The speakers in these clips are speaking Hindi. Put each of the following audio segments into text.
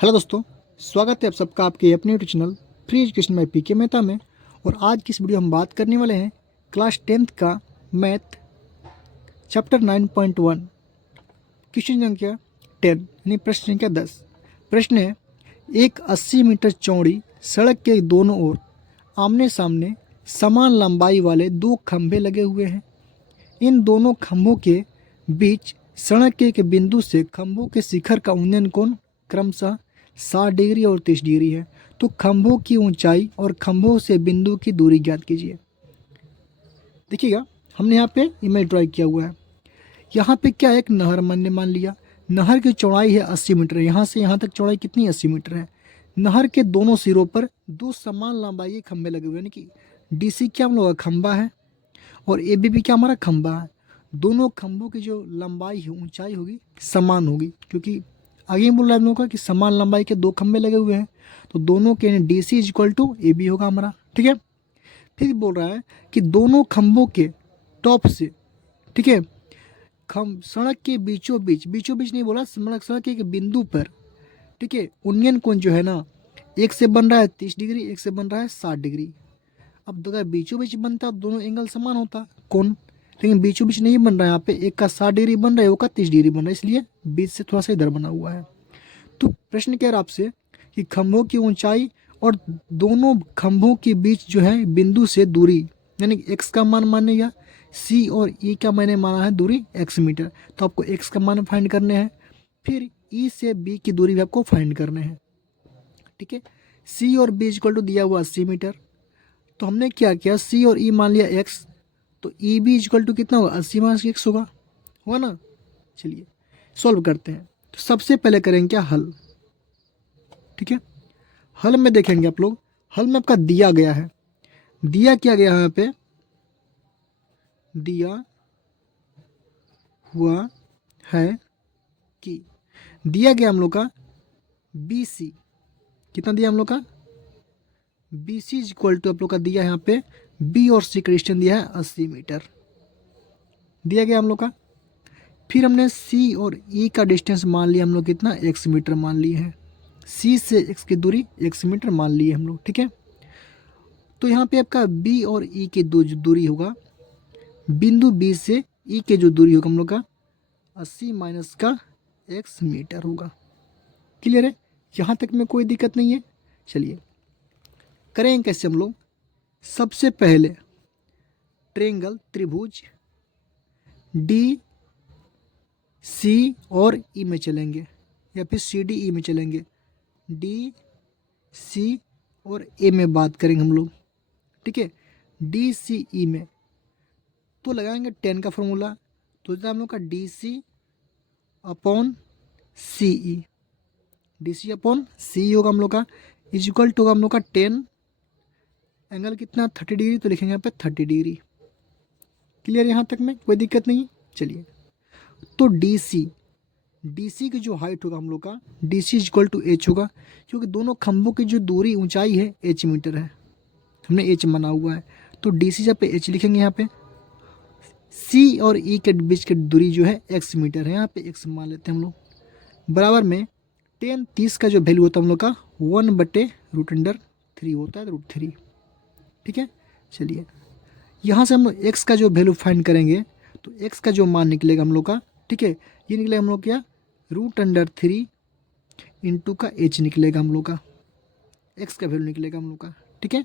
हेलो दोस्तों, स्वागत है आप सबका आपके अपने YouTube channel free education by PK Mehta में। और आज की इस वीडियो हम बात करने वाले हैं क्लास 10th का मैथ चैप्टर 9.1 क्वेश्चन संख्या 10 यानी प्रश्न संख्या 10। प्रश्न है, एक 80 मीटर चौड़ी सड़क के दोनों ओर आमने सामने समान लंबाई वाले दो खंभे लगे हुए हैं। इन दोनों खंभों के बीच सड़क के एक बिंदु से खंभों के शिखर का उन्नयन कोण क्रमशः 60 डिग्री और 30 डिग्री है। तो खंभों की ऊंचाई और खंभों से बिंदु की दूरी ज्ञात कीजिए। देखिएगा, हमने यहाँ पे इमेज ड्रॉ किया हुआ है। यहाँ पे क्या है, एक नहर मैंने मान लिया। नहर की चौड़ाई है 80 मीटर। यहाँ से यहाँ तक चौड़ाई कितनी 80 मीटर है। नहर के दोनों सिरों पर दो समान लंबाई के खंभे लगे हुए हैं, यानी कि डीसी क्या हम लोग का खंभा है और ए बी क्या हमारा खंभा है। दोनों खंभों की जो लंबाई है, ऊंचाई होगी समान होगी, क्योंकि आगे बोल रहा है हम लोग का कि समान लंबाई के दो खंभे लगे हुए हैं। तो दोनों के D C is equal to A B होगा हमारा। ठीक है, फिर बोल रहा है कि दोनों खंभों के टॉप से, ठीक है, सड़क के बीचों बीच नहीं बोला, सड़क के एक बिंदु पर, ठीक है, उन्नयन कोण जो है ना, एक से बन रहा है 30 डिग्री, एक से बन रहा है 60 डिग्री। अब अगर बीचों बीच बनता तो दोनों एंगल समान होता कोण, लेकिन बीचों बीच नहीं बन रहा है। यहाँ पे एक का 60 डिग्री बन रहा है, एक का 30 डिग्री बन रहा है, इसलिए बीच से थोड़ा सा इधर बना हुआ है। तो प्रश्न कह रहा है आपसे कि खंभों की ऊंचाई और दोनों खंभों के बीच जो है बिंदु से दूरी, यानी एक्स का मान माने या सी और ई का मैंने माना है दूरी एक्स मीटर। तो आपको एक्स का मान फाइंड करने हैं, फिर ई से बी की दूरी भी आपको फाइंड करने हैं। ठीक है, सी और बी इक्वल टू दिया हुआ 80 मीटर। तो हमने क्या किया, सी और ई मान लिया एक्स, तो ई बी इक्वल टू कितना होगा, 80 माइनस एक्स होगा ना। चलिए सॉल्व करते हैं। तो सबसे पहले करेंगे क्या, हल। ठीक है, हल में देखेंगे आप लोग, हल में आपका दिया गया है, दिया क्या गया है यहाँ पे, दिया हुआ है कि दिया गया हम लोग का बी सी, कितना दिया हम लोग का, बी सी इक्वल टू आप लोग का दिया है यहाँ पे बी और सी का डिस्टेंस दिया है 80 मीटर दिया गया हम लोग का। फिर हमने सी और ई का डिस्टेंस मान लिया हम लोग कितना, एक्स मीटर मान लिए हैं। सी से एक्स की दूरी एक्स मीटर मान लिए हम लोग। ठीक है, तो यहाँ पे आपका बी और ई की जो दूरी होगा, बिंदु बी से ई के जो दूरी होगा हम लोग का 80 माइनस का एक्स मीटर होगा। क्लियर है, यहाँ तक में कोई दिक्कत नहीं है। चलिए करेंगे कैसे हम लोग, सबसे पहले ट्रेंगल त्रिभुज डी सी और ई में चलेंगे, या फिर सी डी ई में चलेंगे। डी सी और ए में बात करेंगे हम लोग। ठीक है, डी सी ई में तो लगाएंगे 10 का फॉर्मूला, तो हम लोग का डी सी अपॉन सी ई, डी सी अपॉन सी ई होगा हम लोग का, इज इक्वल टू होगा हम लोग का 10, एंगल कितना 30 डिग्री, तो लिखेंगे यहाँ पे 30 डिग्री। क्लियर, यहाँ तक में कोई दिक्कत नहीं। चलिए, तो डी सी की जो हाइट होगा हम लोग का, D C equal to H होगा, क्योंकि दोनों खंभों की जो दूरी ऊंचाई है एच मीटर है, हमने एच माना हुआ है। तो डी सी जब पे एच लिखेंगे, यहाँ पे सी और ई के बीच की दूरी जो है एक्स मीटर है, यहाँ पे एक्स मान लेते हैं हम लोग। बराबर में 10 30 का जो वैल्यू होता है हम लोग का 1/√3 होता है, √3। ठीक है, चलिए यहाँ से हम लोग एक्स का जो वैल्यू फाइंड करेंगे, तो एक्स का जो मान निकलेगा हम लोग का, ठीक है, ये निकलेगा हम लोग क्या, √3 इंटू का एच निकलेगा हम लोग का, एक्स का वैल्यू निकलेगा हम लोग का। ठीक है,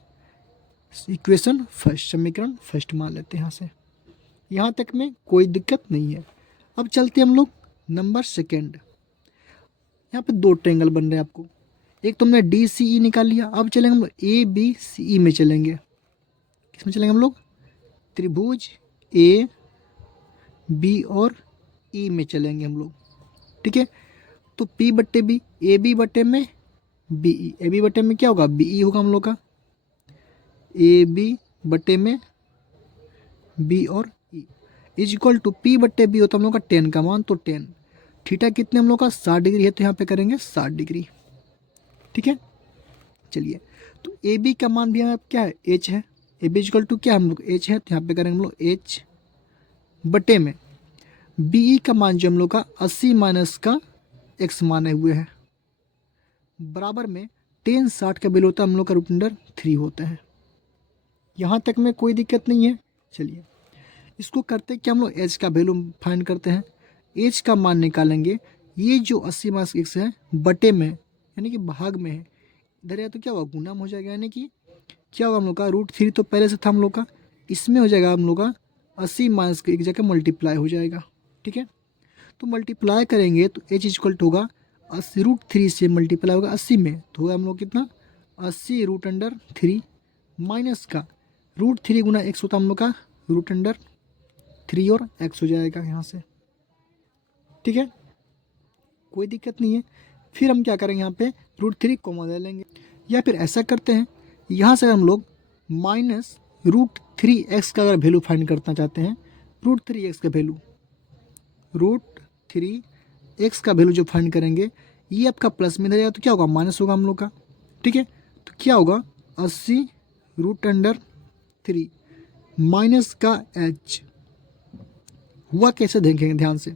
इक्वेशन फर्स्ट, समीकरण फर्स्ट मान लेते हैं यहाँ से, यहाँ तक में कोई दिक्कत नहीं है। अब चलते हैं हम लोग नंबर सेकेंड। यहाँ पे दो ट्रेंगल बन रहे हैं आपको, एक तो हमने डी सी ई निकाल लिया। अब चलेंगे हम लोग ए बी सी ई में चलेंगे। किस में चलेंगे हम लोग, त्रिभुज ए बी और ई में चलेंगे हम लोग। ठीक है, तो पी बट्टे बी, ए बी बट्टे में बी ई, ए बी बट्टे में क्या होगा, बी ई होगा हम लोग का, ए बी बट्टे में बी और E is equal to P बट्टे बी होता है हम लोग का 10 का मान, तो 10 थीटा कितने हम लोग का 60 डिग्री है, तो यहाँ पे करेंगे 60 डिग्री। ठीक है, चलिए तो ए बी का मान भी यहाँ क्या है, एच है, ए बी इक्वल टू क्या हम लोग एच है, तो यहाँ पे करेंगे हम लोग एच बटे में बी ई का मान जो हम लोग का 80 माइनस का एक्स माने हुए हैं, बराबर में टेन 60 का वैल्यू होता है हम लोग का √3 होता है। यहाँ तक में कोई दिक्कत नहीं है। चलिए इसको करते क्या हम लोग एच का वैल्यू फाइंड करते हैं। एच का मान निकालेंगे, ये जो 80 माइनस एक्स है बटे में यानी कि भाग में है, इधर या तो क्या होगा गुना में हो जाएगा, यानी कि क्या होगा हम लोग का √3 तो पहले से था हम लोग का, इसमें हो जाएगा हम लोग का 80 माइनस एक जगह मल्टीप्लाई हो जाएगा। ठीक है, तो मल्टीप्लाई करेंगे तो एच इक्वल टू होगा 80 √3 से मल्टीप्लाई होगा 80 में, तो होगा हम लोग कितना 80 √3 माइनस का √3 गुना एक्स होता हम लोग का √3 और एक्स हो जाएगा यहाँ से। ठीक है, कोई दिक्कत नहीं है। फिर हम क्या करेंगे, यहाँ पे √3 कॉमन ले लेंगे, या फिर ऐसा करते हैं यहाँ से हम लोग माइनस √3x का अगर वैल्यू फाइंड करना चाहते हैं, √3x का वैल्यू, √3x का वैल्यू जो फाइंड करेंगे ये आपका प्लस में रहेगा तो क्या होगा माइनस होगा हम लोग का। ठीक है, तो क्या होगा 80 √3 माइनस का h हुआ कैसे देखेंगे ध्यान से।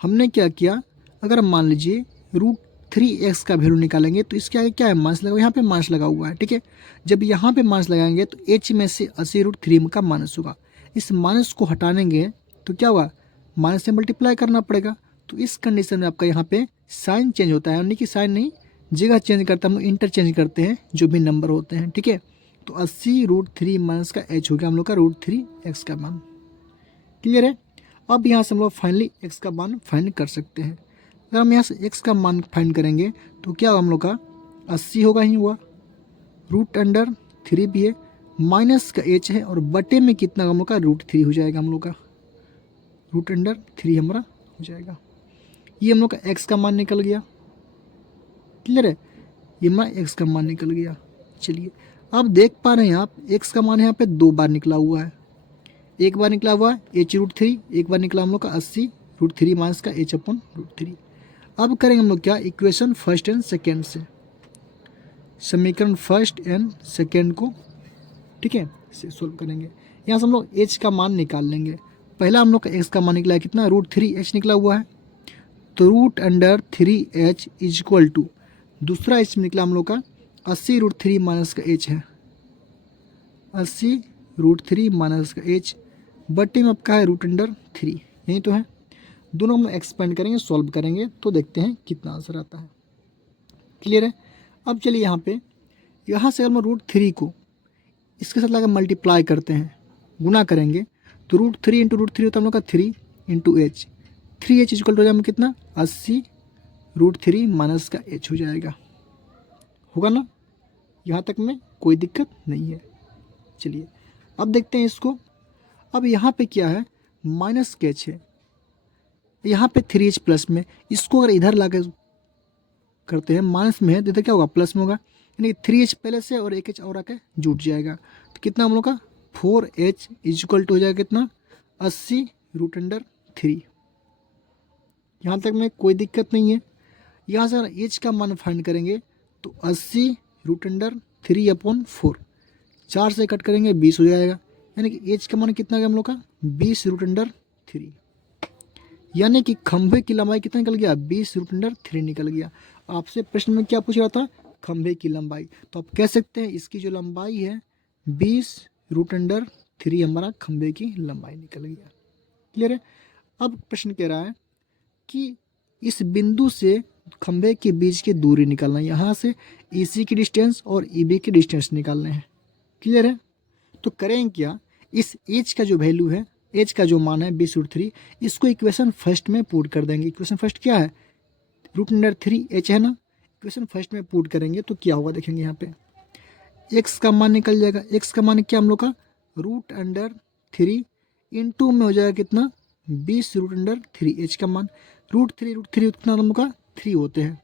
हमने क्या किया, अगर मान लीजिए √3x का वैल्यू निकालेंगे तो इसके आगे क्या है माइनस लगा, यहाँ पे माइनस लगा हुआ है। ठीक है, जब यहाँ पे माइनस लगाएंगे तो h में से 80 √3 का माइनस होगा, इस माइनस को हटानेंगे तो क्या होगा माइनस से मल्टीप्लाई करना पड़ेगा। तो इस कंडीशन में आपका यहाँ पे साइन चेंज होता है, यानी कि साइन नहीं जगह चेंज करता है, हम इंटरचेंज करते हैं जो भी नंबर होते हैं। ठीक है, तो 80 √3 माइनस का h हो गया हम लोग का √3x का मान। क्लियर है, अब यहाँ से हम लोग फाइनली x का मान फाइंड कर सकते हैं। अगर हम यहाँ से x का मान फाइंड करेंगे तो क्या होगा हम लोग का 80 होगा ही हुआ, √3 भी है, माइनस का h है और बटे में कितना हम लोग का √3 हो जाएगा, हम लोग का √3 हमारा हो जाएगा। ये हम लोग का x का मान निकल गया। क्लियर है, ये हमारा x का मान निकल गया। चलिए अब देख पा रहे हैं आप x का मान यहाँ पे 2 बार निकला हुआ है, एक बार निकला हुआ है h √3, एक बार निकला हम लोग का 80 √3 माइनस का h अपन √3। अब करेंगे हम लोग क्या, इक्वेशन फर्स्ट एंड सेकेंड से, समीकरण फर्स्ट एंड सेकेंड को, ठीक है, इसे सोल्व करेंगे। यहाँ से हम लोग h का मान निकाल लेंगे। पहला हम लोग का x का मान निकला है कितना, √3h निकला हुआ है, तो √3h इज इक्वल टू दूसरा h निकला हम लोग का 80 √3 माइनस का h है, 80 √3 माइनस का h बटे में आपका है √3, यही तो है। दोनों हम एक्सपेंड करेंगे, सॉल्व करेंगे तो देखते हैं कितना आंसर आता है। क्लियर है, अब चलिए यहाँ से हम √3 को इसके साथ लगा मल्टीप्लाई करते हैं, गुना करेंगे तो √3 इंटू √3 होता है हम लोग का 3 इंटू h, 3h इक्वल हो जाएगा कितना 80 √3 माइनस का h हो जाएगा, होगा ना, यहाँ तक में कोई दिक्कत नहीं है। चलिए अब देखते हैं इसको। अब यहाँ पे क्या है माइनस का h है, यहाँ पे 3h प्लस में, इसको अगर इधर ला करते हैं माइनस में है तो इधर क्या होगा प्लस में होगा, यानी कि 3h पहले से और एक h और आके जुट जाएगा, तो कितना हम लोग का 4h इक्वल टू हो जाएगा कितना 80 √3। यहाँ तक में कोई दिक्कत नहीं है। यहाँ से अगर h का मान फाइंड करेंगे तो 80 √3 अपॉन 4, 4 से कट करेंगे 20 हो जाएगा, यानी कि h का मान कितना गया हम लोग का 20 √3, यानी कि खंभे की लंबाई कितना निकल गया 20 √3 निकल गया। आपसे प्रश्न में क्या पूछ रहा था, खंभे की लंबाई, तो आप कह सकते हैं इसकी जो लंबाई है 20 √3 हमारा खंभे की लंबाई निकल गया। क्लियर है, अब प्रश्न कह रहा है कि इस बिंदु से खंभे के बीच की दूरी निकालना है, यहाँ से EC की डिस्टेंस और EB की डिस्टेंस निकालने हैं। क्लियर है, तो करें क्या, इस h का जो वैल्यू है, h का जो मान है 20 √3, इसको इक्वेशन फर्स्ट में पुट कर देंगे। इक्वेशन फर्स्ट क्या है √3h है ना, इक्वेशन फर्स्ट में पुट करेंगे तो क्या होगा देखेंगे, यहाँ पे x का मान निकल जाएगा। x का मान क्या हम लोग का √3 इंटू में हो जाएगा कितना 20 √3, h का मान √3 कितना हम लोग का 3 होते हैं,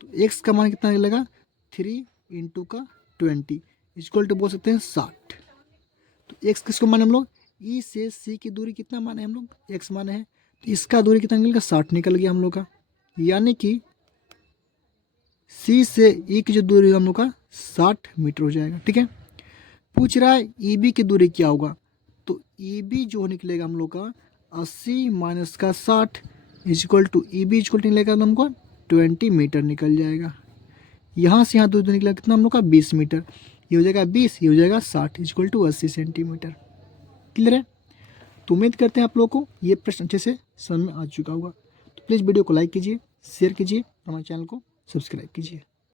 तो x का मान कितना निकलेगा 3 इंटू का 20 इक्वल टू बोल सकते हैं 60। तो x किसको माने हम लोग, E से C की दूरी कितना माने हम लोग x माने हैं, तो इसका दूरी कितना निकल गया 60 निकल गया हम लोग का, यानी कि C से E की जो दूरी हम लोग का 60 मीटर हो जाएगा। ठीक है, पूछ रहा है EB की दूरी क्या होगा, तो EB जो निकलेगा हम लोग का 80 माइनस का 60 equal to EB equal to निकलेगा हमको 20 मीटर निकल जाएगा। यहाँ से यहाँ दूर निकला कितना हम लोग का 20 मीटर, ये हो जाएगा 20, ये हो जाएगा 60 इक्वल टू 80 सेंटीमीटर। क्लियर है? तो उम्मीद करते हैं आप लोगों को ये प्रश्न अच्छे से समझ में आ चुका होगा। तो प्लीज़ वीडियो को लाइक कीजिए, शेयर कीजिए, हमारे चैनल को सब्सक्राइब कीजिए।